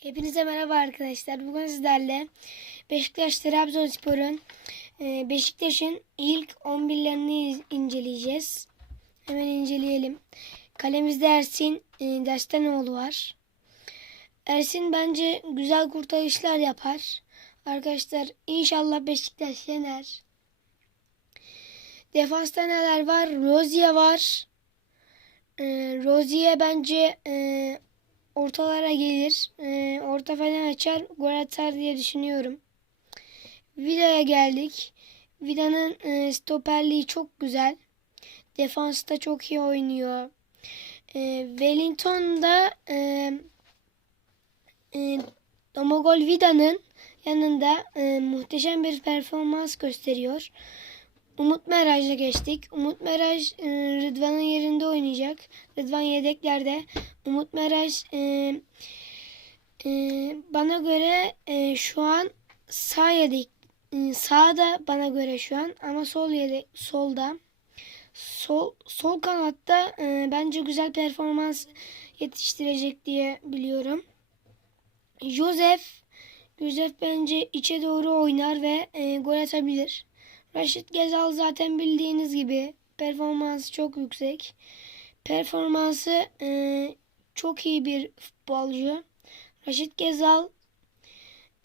Hepinize merhaba arkadaşlar. Bugün sizlerle Beşiktaş Trabzonspor'un e, Beşiktaş'ın ilk 11'lerini inceleyeceğiz. Hemen inceleyelim. Kalemizde Ersin e, Destanoğlu var. Ersin bence güzel kurtarışlar yapar. Arkadaşlar inşallah Beşiktaş yener. Defansta neler var? Rozier var. E, Rozier bence ortalara gelir. Ee, orta falan açar. Gol atar diye düşünüyorum. Vida'ya geldik. Vida'nın e, stoperliği çok güzel. Defansta çok iyi oynuyor. E, Wellington da e, e, Domagol Vida'nın yanında e, muhteşem bir performans gösteriyor. Umut Meraj'la geçtik. Umut Meraj e, Rıdvan'ın yerinde oynayacak. Rıdvan yedeklerde. Umut Meraj e, e, bana göre şu an sağ yedek e, sağda bana göre şu an ama sol yedek solda. Sol sol kanatta bence güzel performans yetiştirecek diye biliyorum. Joseph Joseph bence içe doğru oynar ve gol atabilir. Raşit Gezal zaten bildiğiniz gibi performansı çok yüksek. Performansı e, çok iyi bir futbolcu. Raşit Gezal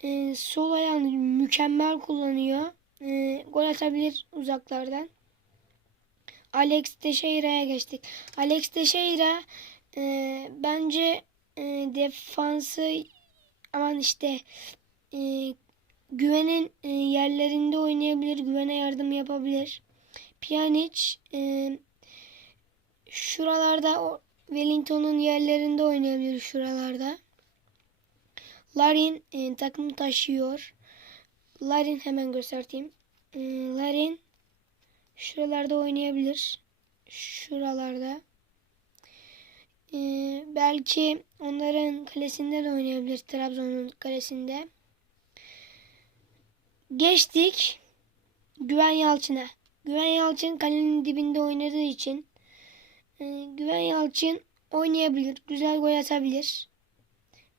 e, sol ayağını mükemmel kullanıyor. E, gol atabilir uzaklardan. Alex Teixeira'ya geçtik. Alex Teixeira e, bence e, defansı aman işte e, güvenin e, yerlerinde oynayabilir, güvene yardım yapabilir. Pjanic e, şuralarda Wellington'un yerlerinde oynayabilir şuralarda. Larin e, takım taşıyor. Larin hemen göstereyim. E, Larin şuralarda oynayabilir. Şuralarda. Belki onların kalesinde de oynayabilir. Trabzon'un kalesinde. Geçtik Güven Yalçın'a. Güven Yalçın kalenin dibinde oynadığı için e, Güven Yalçın oynayabilir. Güzel gol atabilir.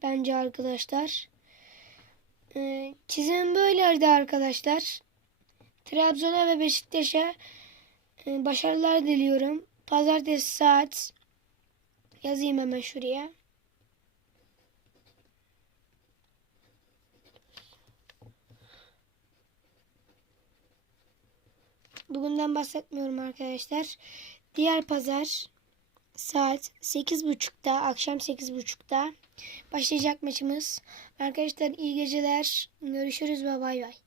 Bence arkadaşlar. E, çizim böyleydi arkadaşlar. Trabzon'a ve Beşiktaş'a e, başarılar diliyorum. Pazartesi saat yazayım hemen şuraya. Bugünden bahsetmiyorum arkadaşlar. Diğer pazar saat 8.30'da akşam 8.30'da başlayacak maçımız. Arkadaşlar iyi geceler. Görüşürüz ve bay bay.